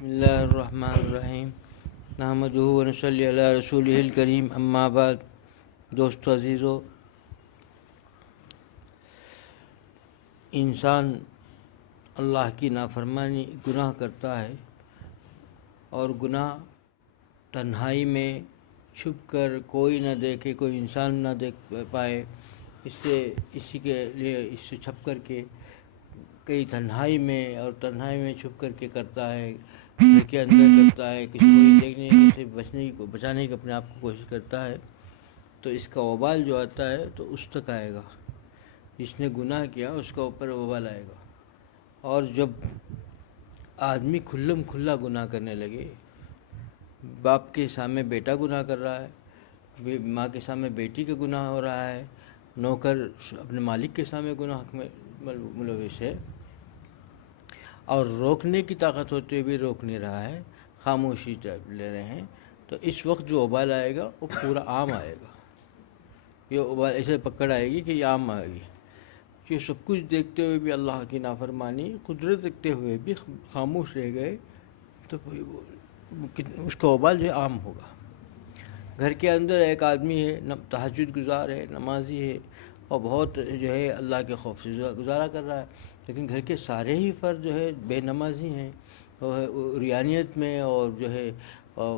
بسم اللہ الرحمن الرحیم نحمدہ و نصلی علی رسولہ الکریم اما بعد. دوستو عزیزو، انسان اللہ کی نافرمانی گناہ کرتا ہے، اور گناہ تنہائی میں چھپ کر کوئی نہ دیکھے، کوئی انسان نہ دیکھ پائے، اسی کے لیے اس سے چھپ کر کے کئی تنہائی میں چھپ کر کے کرتا ہے، گھر کے اندر کرتا ہے، کسی کو دیکھنے سے بچانے کی اپنے آپ کو کوشش کرتا ہے. تو اس کا وبال جو آتا ہے تو اس تک آئے گا. جس نے گناہ کیا اس کا اوپر وبال آئے گا. اور جب آدمی کھلم کھلا گناہ کرنے لگے، باپ کے سامنے بیٹا گناہ کر رہا ہے، ماں کے سامنے بیٹی کا گناہ ہو رہا ہے، نوکر اپنے مالک کے سامنے گناہ میں ملوث ہے، اور روکنے کی طاقت ہوتے ہوئے بھی روک نہیں رہا ہے، خاموشی لے رہے ہیں، تو اس وقت جو وبال آئے گا وہ پورا عام آئے گا. یہ وبال ایسے پکڑ آئے گی کہ یہ عام آئے گی. یہ سب کچھ دیکھتے ہوئے بھی اللہ کی نافرمانی، قدرت دیکھتے ہوئے بھی خاموش رہ گئے، تو اس کا وبال جو ہے عام ہوگا. گھر کے اندر ایک آدمی ہے، تہجد گزار ہے، نمازی ہے، اور بہت جو ہے اللہ کے خوف سے گزارا کر رہا ہے، لیکن گھر کے سارے ہی فرد جو ہے بے نمازی ہیں، ریانیت میں اور جو ہے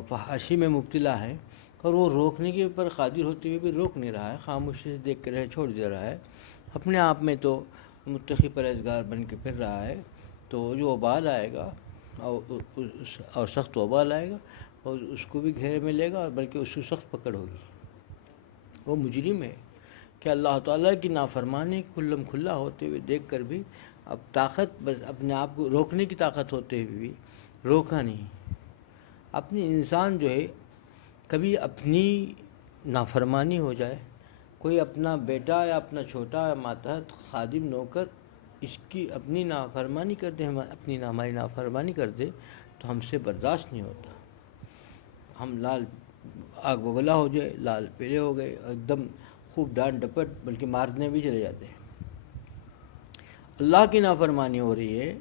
فحاشی میں مبتلا ہیں، اور وہ روکنے کے اوپر قادر ہوتے ہوئے بھی روک نہیں رہا ہے، خاموشی سے دیکھ کر چھوڑ دے رہا ہے. اپنے آپ میں تو متقی پرہیزگار بن کے پھر رہا ہے. تو جو وبال آئے گا اور سخت وبال آئے گا، اور اس کو بھی گھیرے میں لے گا، اور بلکہ اس کو سخت پکڑ ہوگی. وہ مجرم ہے کہ اللہ تعالیٰ کی نافرمانی کھلم کھلا ہوتے ہوئے دیکھ کر بھی اب طاقت، بس اپنے آپ کو روکنے کی طاقت ہوتے ہوئے بھی روکا نہیں. اپنی انسان جو ہے کبھی اپنی نافرمانی ہو جائے، کوئی اپنا بیٹا یا اپنا چھوٹا یا ماتحت خادم نوکر اس کی اپنی نافرمانی کر دے، ہماری نافرمانی کر دے، تو ہم سے برداشت نہیں ہوتا. ہم لال آگ بگولا ہو جائے، لال پیلے ہو گئے، ایک دم خوب ڈانٹ ڈپٹ، بلکہ مارنے بھی چلے جاتے ہیں. اللہ کی نافرمانی ہو رہی ہے،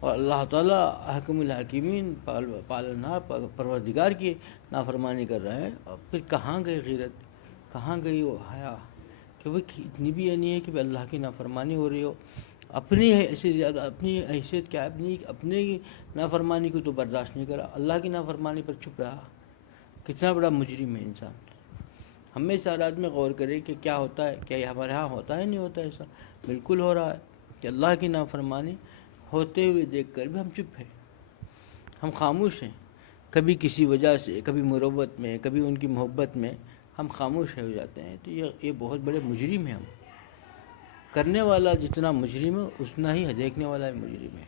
اور اللہ تعالیٰ حکم الحاکمین پالنہار پروردگار کی نافرمانی کر رہا ہے. اور پھر کہاں گئی غیرت، کہاں گئی وہ حیا، کہ وہ اتنی بھی یہ نہیں ہے کہ اللہ کی نافرمانی ہو رہی ہو، اپنی ایسے زیادہ اپنی حیثیت کیا ہے، اپنی نافرمانی کو تو برداشت نہیں کرا، اللہ کی نافرمانی پر چھپ رہا. کتنا بڑا مجرم ہے انسان. ہم میں سے ہر آدمی غور کرے کہ کیا ہوتا ہے، کیا یہ ہمارے ہاں ہوتا ہے، نہیں ہوتا ایسا؟ بالکل ہو رہا ہے کہ اللہ کی نافرمانی ہوتے ہوئے دیکھ کر بھی ہم چپ ہیں، ہم خاموش ہیں. کبھی کسی وجہ سے، کبھی مروت میں، کبھی ان کی محبت میں ہم خاموش ہو جاتے ہیں. تو یہ بہت بڑے مجرم ہیں. ہم کرنے والا جتنا مجرم ہے اتنا ہی دیکھنے والا بھی مجرم ہے.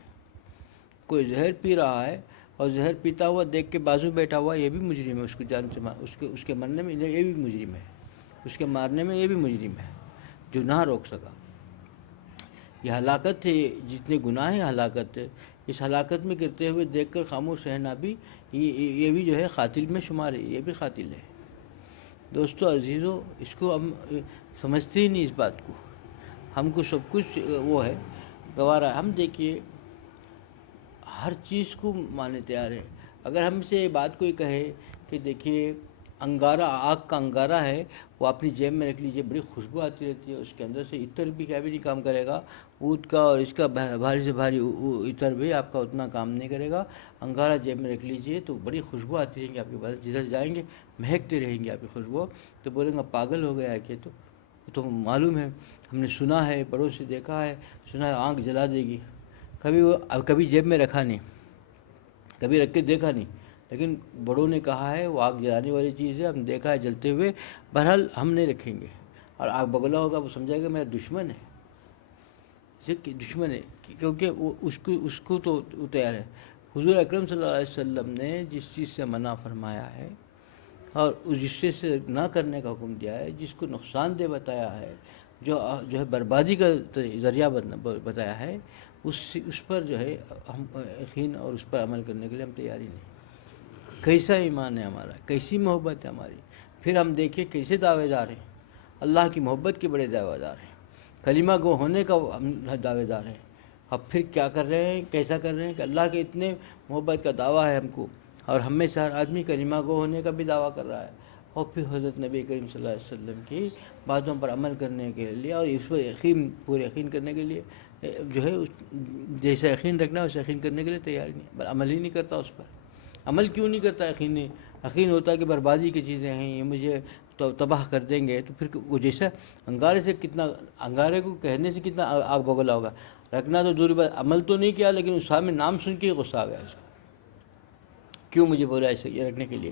کوئی زہر پی رہا ہے اور زہر پیتا ہوا دیکھ کے بازو بیٹھا ہوا، یہ بھی مجرم ہے. اس کو جان سے اس کے مرنے میں یہ بھی مجرم ہے، اس کے مارنے میں یہ بھی مجرم ہے جو نہ روک سکا. یہ ہلاکت ہے، جتنے گناہ ہیں ہلاکت ہے. اس ہلاکت میں گرتے ہوئے دیکھ کر خاموش رہنا بھی یہ بھی جو ہے قاتل میں شمار ہے، یہ بھی قاتل ہے. دوستو عزیزو، اس کو ہم سمجھتے ہی نہیں اس بات کو. ہم کو سب کچھ وہ ہے گوارا. ہم دیکھیے ہر چیز کو ماننے تیار ہے. اگر ہم سے یہ بات کوئی کہے کہ دیکھیے انگارہ، آگ کا انگارہ ہے، وہ اپنی جیب میں رکھ لیجئے، بڑی خوشبو آتی رہتی ہے، اس کے اندر سے عطر بھی کیا بھی نہیں کام کرے گا، اود کا اور اس کا بھاری سے بھاری عطر بھی آپ کا اتنا کام نہیں کرے گا. انگارہ جیب میں رکھ لیجئے تو بڑی خوشبو آتی رہیں گی آپ کے پاس، جدھر جائیں گے مہکتے رہیں گے آپ کی خوشبو. تو بولیں گے پاگل ہو گیا ہے کہ تو معلوم ہے، ہم نے سنا ہے، بڑوں سے دیکھا ہے، سنا ہے آنکھ جلا دے گی. کبھی جیب میں رکھا نہیں، کبھی رکھ کے دیکھا نہیں، لیکن بڑوں نے کہا ہے وہ آگ جلانے والی چیز ہے، ہم دیکھا ہے جلتے ہوئے. بہرحال ہم نہیں رکھیں گے. اور آگ بگلا ہوگا وہ سمجھائے گا میرا دشمن ہے، دشمن ہے، کیونکہ وہ اس کو تو تیار ہے. حضور اکرم صلی اللہ علیہ وسلم نے جس چیز سے منع فرمایا ہے اور جس چیز سے نہ کرنے کا حکم دیا ہے، جس کو نقصان دہ بتایا ہے، جو ہے بربادی کا ذریعہ بتایا ہے، اس پر جو ہے ہم یقین اور اس پر عمل کرنے کے لیے ہم تیاری نہیں. کیسا ایمان ہے ہمارا، کیسی محبت ہے ہماری. پھر ہم دیکھیں کیسے دعوے دار ہیں، اللہ کی محبت کے بڑے دعوے دار ہیں، کلمہ گو ہونے کا ہم دعوے دار ہیں. اب پھر کیا کر رہے ہیں، کیسا کر رہے ہیں کہ اللہ کے اتنے محبت کا دعویٰ ہے ہم کو، اور ہم میں سے ہر آدمی کلمہ گو ہونے کا بھی دعویٰ کر رہا ہے، اور پھر حضرت نبی کریم صلی اللہ علیہ وسلم کی باتوں پر عمل کرنے کے لیے اور اس پر یقین، پورے یقین کرنے کے لیے جو ہے جیسا یقین رکھنا ہے اسے یقین کرنے کے لیے تیار نہیں، بس عمل ہی نہیں کرتا اس پر۔ عمل کیوں نہیں کرتا؟ یقین ہوتا ہے کہ بربادی کی چیزیں ہیں، یہ مجھے تو تباہ کر دیں گے، تو پھر وہ جیسا انگارے سے کتنا، انگارے کو کہنے سے کتنا آگ بگولا ہوگا، رکھنا تو دوری بات، عمل تو نہیں کیا لیکن اس سامنے نام سن کے غصہ آ گیا اس کو، کیوں مجھے بولا ایسے یہ رکھنے کے لیے،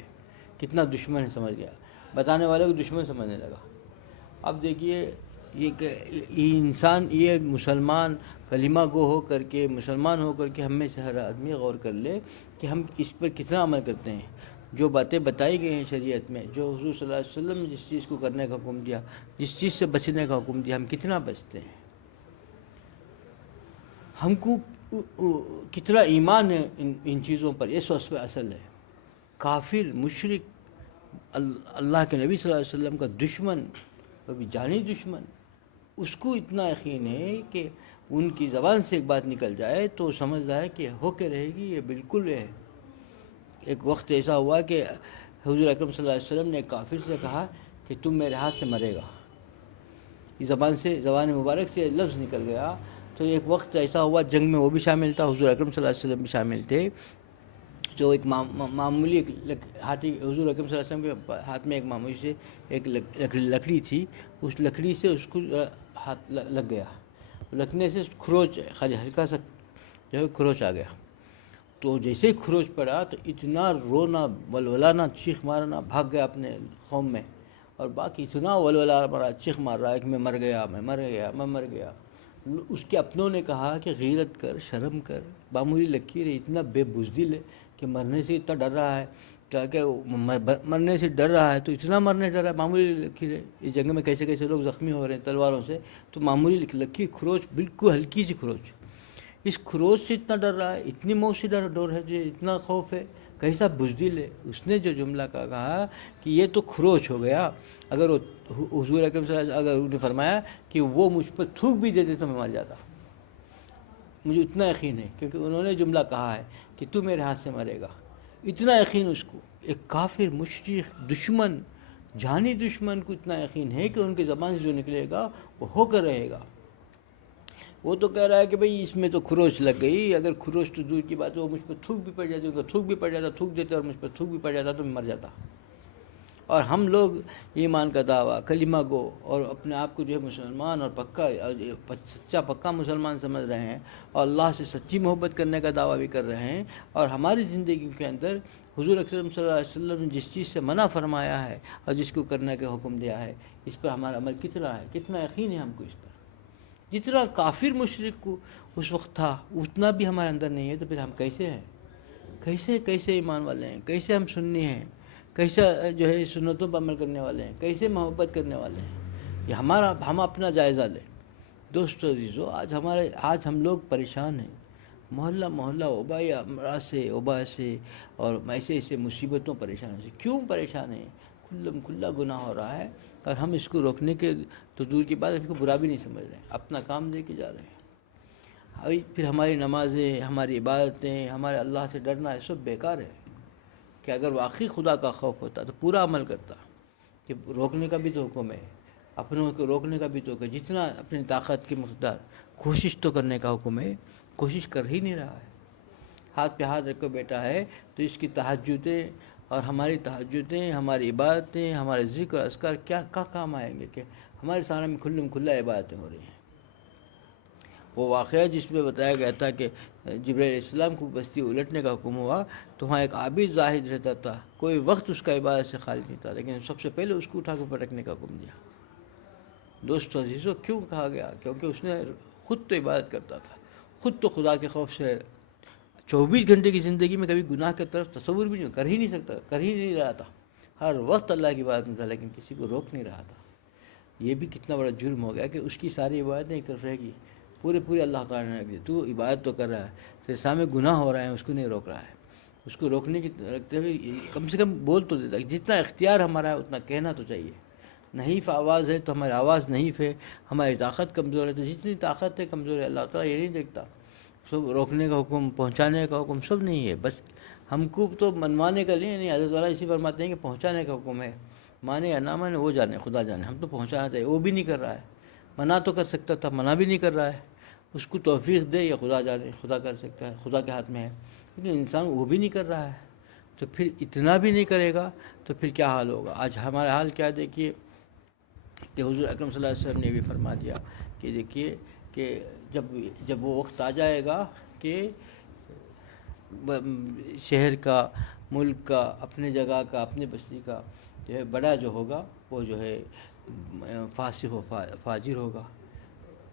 کتنا دشمن ہے سمجھ گیا، بتانے والے کو دشمن سمجھنے لگا۔ اب دیکھیے یہ انسان، یہ مسلمان کلمہ گو ہو کر کے، مسلمان ہو کر کے ہم میں سے ہر آدمی غور کر لے کہ ہم اس پر کتنا عمل کرتے ہیں۔ جو باتیں بتائی گئی ہیں شریعت میں، جو حضور صلی اللہ علیہ وسلم نے جس چیز کو کرنے کا حکم دیا، جس چیز سے بچنے کا حکم دیا، ہم کتنا بچتے ہیں، ہم کو کتنا ایمان ہے ان چیزوں پر، یہ سب سے اصل ہے۔ کافر، مشرک، اللہ کے نبی صلی اللہ علیہ وسلم کا دشمن، کبھی جانی دشمن، اس کو اتنا یقین ہے کہ ان کی زبان سے ایک بات نکل جائے تو سمجھتا ہے کہ ہو کے رہے گی، یہ بالکل ہے۔ ایک وقت ایسا ہوا کہ حضور اکرم صلی اللہ علیہ وسلم نے ایک کافر سے کہا کہ تم میرے ہاتھ سے مرے گا، اس زبان مبارک سے لفظ نکل گیا۔ تو ایک وقت ایسا ہوا، جنگ میں وہ بھی شامل تھا، حضور اکرم صلی اللہ علیہ وسلم بھی شامل تھے، جو ایک معمولی ہاتھی، حضور اکرم صلی اللہ علیہ وسلم کے ہاتھ میں ایک معمولی سے ایک لکڑی تھی، اس لکڑی سے اس کو ہاتھ لگ گیا، لگنے سے کھروچ، خالی ہلکا سا جو ہے کھروچ آ گیا۔ تو جیسے ہی کھروچ پڑا تو اتنا رونا ولولانا، چیخ مارنا، بھاگ گیا اپنے قوم میں، اور باقی اتنا ولولا مارا، چیخ مار رہا ہے کہ میں مر گیا، میں مر گیا، میں مر گیا۔ اس کے اپنوں نے کہا کہ غیرت کر، شرم کر، معمولی لکیر ہے، اتنا بے بزدل ہے کہ مرنے سے اتنا ڈر رہا ہے، کہ مرنے سے ڈر رہا ہے تو اتنا مرنے ڈر رہا ہے، معمولی لکیر ہے، اس جنگ میں کیسے کیسے لوگ زخمی ہو رہے ہیں تلواروں سے، تو معمولی لکیر، کھروچ، بالکل ہلکی سی کھروچ، اس کھروچ سے اتنا ڈر رہا ہے، اتنی موت سے ڈر ہے، جو اتنا خوف ہے، کیسا بزدل ہے۔ اس نے جو جملہ کہا کہ یہ تو کھروچ ہو گیا، اگر وہ حضور اکرم صلی اللہ علیہ وسلم اگر انہوں نے فرمایا کہ وہ مجھ پر تھوک بھی دے دے تو میں مر جاتا، مجھے اتنا یقین ہے، کیونکہ انہوں نے جملہ کہا ہے کہ تو میرے ہاتھ سے مرے گا، اتنا یقین اس کو، ایک کافر، مشرک، دشمن، جانی دشمن کو اتنا یقین ہے کہ ان کی زبان سے جو نکلے گا وہ ہو کر رہے گا۔ وہ تو کہہ رہا ہے کہ بھئی اس میں تو کھروچ لگ گئی، اگر کھروچ تو دور کی بات ہے، وہ مجھ پر تھوک بھی پڑ جاتی، ان کا تھوک بھی پڑ جاتا، تھوک دیتے اور مجھ پر تھوک بھی پڑ جاتا تو میں مر جاتا۔ اور ہم لوگ ایمان کا دعویٰ، کلمہ گو، اور اپنے آپ کو جو ہے مسلمان اور پکا، سچا پکا مسلمان سمجھ رہے ہیں، اور اللہ سے سچی محبت کرنے کا دعویٰ بھی کر رہے ہیں، اور ہماری زندگی کے اندر حضور اکرم صلی اللہ علیہ وسلم نے جس چیز سے منع فرمایا ہے اور جس کو کرنے کا حکم دیا ہے، اس پر ہمارا عمل کتنا ہے، کتنا یقین ہے ہم کو اس پر۔ جتنا کافر مشرک کو اس وقت تھا اتنا بھی ہمارے اندر نہیں ہے، تو پھر ہم کیسے ہیں، کیسے ایمان والے ہیں، کیسے ہم سنی ہیں، کیسا جو ہے سنتوں پر عمل کرنے والے ہیں، کیسے محبت کرنے والے ہیں، یہ ہم اپنا جائزہ لیں۔ دوستو عزیزو، آج ہم لوگ پریشان ہیں، محلہ وبائی امراض سے، وبا سے، اور ایسے مصیبتوں پریشانوں سے۔ کیوں پریشان ہیں؟ کھلا گناہ ہو رہا ہے، اور ہم اس کو روکنے کے تو دور کی بات، اس کو برا بھی نہیں سمجھ رہے ہیں، اپنا کام دے کے جا رہے ہیں۔ پھر ہماری نمازیں، ہماری عبادتیں، ہمارے اللہ سے ڈرنا، یہ سب بیکار ہے۔ کہ اگر واقعی خدا کا خوف ہوتا تو پورا عمل کرتا، کہ روکنے کا بھی تو حکم ہے، اپنوں کو روکنے کا بھی تو کہ جتنا اپنی طاقت کی مقدار کوشش تو کرنے کا حکم ہے، کوشش کر ہی نہیں رہا ہے۔ ہاتھ پہ ہاتھ رکھ کے بیٹھا ہے تو اس کی تہجدیں اور ہماری تہجدیں، ہماری عبادتیں، ہمارے ذکر اذکار کیا کام آئیں گے کہ ہمارے سامنے میں کھلا عبادتیں ہو رہی ہیں۔ وہ واقعہ جس میں بتایا گیا تھا کہ جبرائیل علیہ السلام کو بستی الٹنے کا حکم ہوا تو وہاں ایک عابد زاہد رہتا تھا، کوئی وقت اس کا عبادت سے خالی نہیں تھا، لیکن سب سے پہلے اس کو اٹھا کے پٹکنے کا حکم دیا۔ دوستو عزیزو، کیوں کہا گیا؟ کیونکہ اس نے خود تو عبادت کرتا تھا، خود تو خدا کے خوف سے 24 گھنٹے کی زندگی میں کبھی گناہ کی طرف تصور بھی نہیں کر ہی نہیں سکتا، کر ہی نہیں رہا تھا، ہر وقت اللہ کی عبادت میں تھا، لیکن کسی کو روک نہیں رہا تھا۔ یہ بھی کتنا بڑا جرم ہو گیا کہ اس کی ساری عبادتیں ایک طرف رہ گی، پورے اللہ تعالیٰ نے رکھ دی، تو عبادت تو کر رہا ہے، تیرے سامنے گناہ ہو رہا ہے، اس کو نہیں روک رہا ہے۔ اس کو روکنے کی رکھتے ہوئے کم سے کم بول تو دیتا، جتنا اختیار ہمارا ہے اتنا کہنا تو چاہیے۔ نحیف آواز ہے تو ہماری آواز نحیف ہے، ہماری طاقت کمزور ہے تو جتنی طاقت ہے کمزور ہے، اللہ تعالیٰ یہ نہیں دیکھتا سب روکنے کا حکم، پہنچانے کا حکم سب نہیں ہے. بس ہم کو تو منوانے کا نہیں. حضرت والا اسی فرماتے ہیں کہ پہنچانے کا حکم ہے. مانے یا نہ مانے وہ جانے، خدا جانے. ہم تو پہنچانا چاہیے، وہ بھی نہیں کر رہا ہے. منع تو کر سکتا تھا، منع بھی نہیں کر رہا ہے. اس کو توفیق دے یا خدا جانے، خدا کر سکتا ہے، خدا کے ہاتھ میں ہے. لیکن انسان وہ بھی نہیں کر رہا ہے، تو پھر اتنا بھی نہیں کرے گا تو پھر کیا حال ہوگا. آج ہمارا حال کیا دیکھیے کہ حضور اکرم صلی اللہ علیہ وسلم نے بھی فرما دیا کہ دیکھیے کہ جب وہ وقت آ جائے گا کہ شہر کا، ملک کا، اپنے جگہ کا، اپنے بستی کا جو ہے بڑا جو ہوگا وہ جو ہے فاسق و فاجر ہوگا،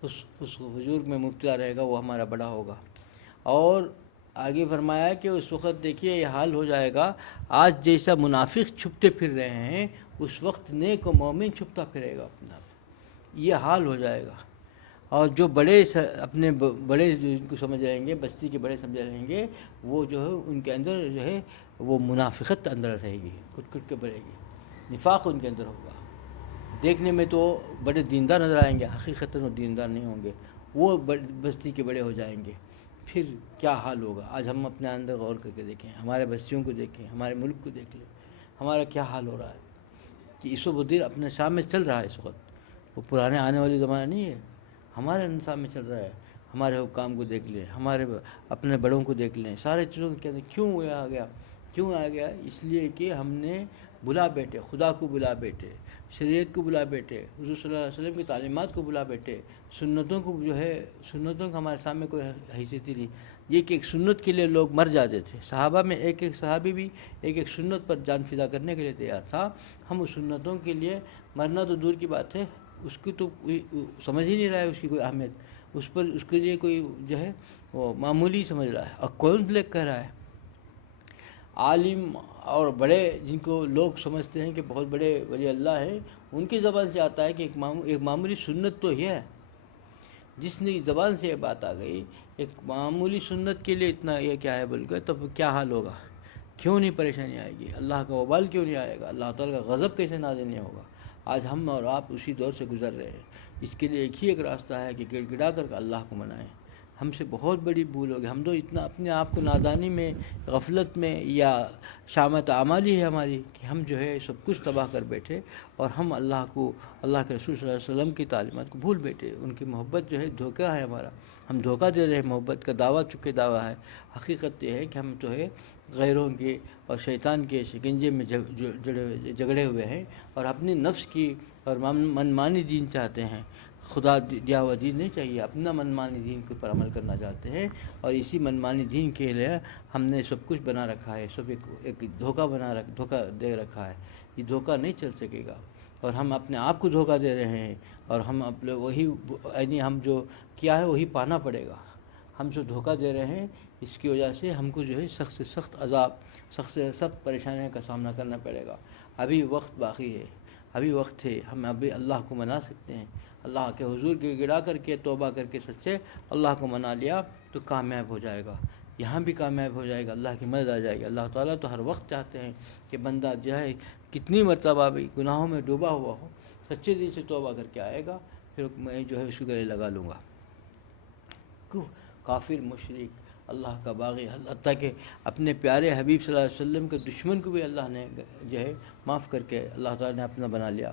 اس حضور میں مبتلا رہے گا، وہ ہمارا بڑا ہوگا. اور آگے فرمایا ہے کہ اس وقت دیکھیے یہ حال ہو جائے گا، آج جیسا منافق چھپتے پھر رہے ہیں اس وقت نیک و مومن چھپتا پھرے گا اپنا. یہ حال ہو جائے گا. اور جو بڑے اپنے بڑے جن کو سمجھ رہیں گے، بستی کے بڑے سمجھ رہیں گے، وہ جو ہے ان کے اندر جو ہے وہ منافقت اندر رہے گی، کٹ کٹ کے بڑھے گی، نفاق ان کے اندر ہوگا. دیکھنے میں تو بڑے دیندار نظر آئیں گے، حقیقتاً وہ دیندار نہیں ہوں گے. وہ بستی کے بڑے ہو جائیں گے. پھر کیا حال ہوگا. آج ہم اپنے اندر غور کر کے دیکھیں، ہمارے بستیوں کو دیکھیں، ہمارے ملک کو دیکھ لیں، ہمارا کیا حال ہو رہا ہے. کہ اس وقت دیر اپنے سامنے چل رہا ہے. اس وقت وہ پرانے آنے والی زمانہ نہیں ہے، ہمارے سامنے چل رہا ہے. ہمارے حکام کو دیکھ لیں، ہمارے اپنے بڑوں کو دیکھ لیں. سارے چیزوں کے اندر کیوں آ گیا؟ کیوں آ گیا؟ اس لیے کہ ہم نے بلا بیٹھے، خدا کو بلا بیٹھے، شریعت کو بلا بیٹھے، حضور صلی اللہ علیہ وسلم کی تعلیمات کو بلا بیٹھے، سنتوں کو جو ہے، سنتوں کا ہمارے سامنے کوئی حیثیت ہی نہیں. یہ کہ ایک سنت کے لیے لوگ مر جاتے تھے. صحابہ میں ایک صحابی بھی ایک سنت پر جان فدا کرنے کے لیے تیار تھا. ہم اس سنتوں کے لیے مرنا تو دور کی بات ہے، اس کی تو سمجھ ہی نہیں رہا ہے اس کی کوئی اہمیت. اس کے لیے کوئی جو ہے وہ معمولی سمجھ رہا ہے. اور کون لے کہہ رہا ہے؟ عالم اور بڑے جن کو لوگ سمجھتے ہیں کہ بہت بڑے ولی اللہ ہیں، ان کی زبان سے آتا ہے کہ ایک معمولی سنت تو یہ ہے. جس نے زبان سے یہ بات آ گئی، ایک معمولی سنت کے لیے اتنا یہ کیا ہے بول کر، تب کیا حال ہوگا. کیوں نہیں پریشانی آئے گی؟ اللہ کا وبال کیوں نہیں آئے گا؟ اللہ تعالیٰ کا غضب کیسے نازل نہیں ہوگا؟ آج ہم اور آپ اسی دور سے گزر رہے ہیں. اس کے لیے ایک راستہ ہے کہ گڑ گڑا کر اللہ کو منائیں. ہم سے بہت بڑی بھول ہوگی. ہم تو اتنا اپنے آپ کو نادانی میں، غفلت میں یا شامت اعمالی ہے ہماری کہ ہم جو ہے سب کچھ تباہ کر بیٹھے، اور ہم اللہ کو، اللہ کے رسول صلی اللہ علیہ وسلم کی تعلیمات کو بھول بیٹھے. ان کی محبت جو ہے دھوکہ ہے ہمارا. ہم دھوکہ دے رہے ہیں. محبت کا دعویٰ چکے دعویٰ ہے. حقیقت یہ ہے کہ ہم جو ہے غیروں کے اور شیطان کے شکنجے میں جگڑے ہوئے ہیں، اور اپنی نفس کی اور منمانی دین چاہتے ہیں. خدا دیا ہوا دین نہیں چاہیے، اپنا منمانی دین کے اوپر عمل کرنا چاہتے ہیں. اور اسی منمانی دین کے لیے ہم نے سب کچھ بنا رکھا ہے. سب ایک دھوکہ دے رکھا ہے. یہ دھوکہ نہیں چل سکے گا. اور ہم اپنے آپ کو دھوکہ دے رہے ہیں، اور ہم وہی یعنی ہم جو کیا ہے وہی پانا پڑے گا. ہم جو دھوکہ دے رہے ہیں اس کی وجہ سے ہم کو جو ہے سخت سے سخت عذاب، سخت سے سخت پریشانیوں کا سامنا کرنا پڑے گا. ابھی وقت باقی ہے، ابھی وقت ہے. ہم ابھی اللہ کو منا سکتے ہیں. اللہ کے حضور کے گڑا کر کے توبہ کر کے سچے اللہ کو منا لیا تو کامیاب ہو جائے گا. یہاں بھی کامیاب ہو جائے گا. اللہ کی مدد آ جائے گی. اللہ تعالیٰ تو ہر وقت چاہتے ہیں کہ بندہ جو ہے کتنی مرتبہ بھی گناہوں میں ڈوبا ہوا ہو، سچے دل سے توبہ کر کے آئے گا، پھر میں جو ہے اس کو گلے لگا لوں گا. کافر، مشرک، اللہ کا باغی، حتیٰ کہ اپنے پیارے حبیب صلی اللہ علیہ وسلم کے دشمن کو بھی اللہ نے جو ہے معاف کر کے اللہ تعالیٰ نے اپنا بنا لیا،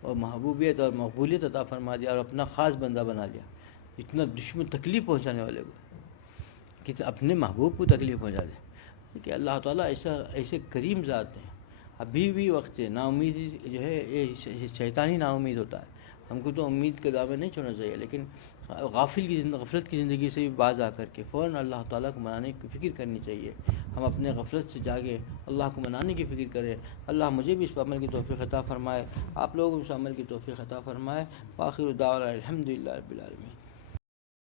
اور محبوبیت اور مقبولیت عطا فرما دیا، اور اپنا خاص بندہ بنا لیا. اتنا دشمن تکلیف پہنچانے والے کو کہ اپنے محبوب کو تکلیف پہنچا دے. کہ اللہ تعالیٰ ایسے کریم ذات ہیں. ابھی بھی وقت ہے. نا امیدی جو ہے یہ شیطانی نا امید ہوتا ہے. ہم کو تو امید کا دعوے نہیں چھوڑنا چاہیے، لیکن غفلت کی زندگی سے بھی باز آ کر کے فوراً اللہ تعالیٰ کو منانے کی فکر کرنی چاہیے. ہم اپنے غفلت سے جاگے، اللہ کو منانے کی فکر کریں. اللہ مجھے بھی اس پر عمل کی توفیق عطا فرمائے، آپ لوگوں کو اس عمل کی توفیق عطا فرمائے. آخر دعوانا الحمدللہ رب العالمین.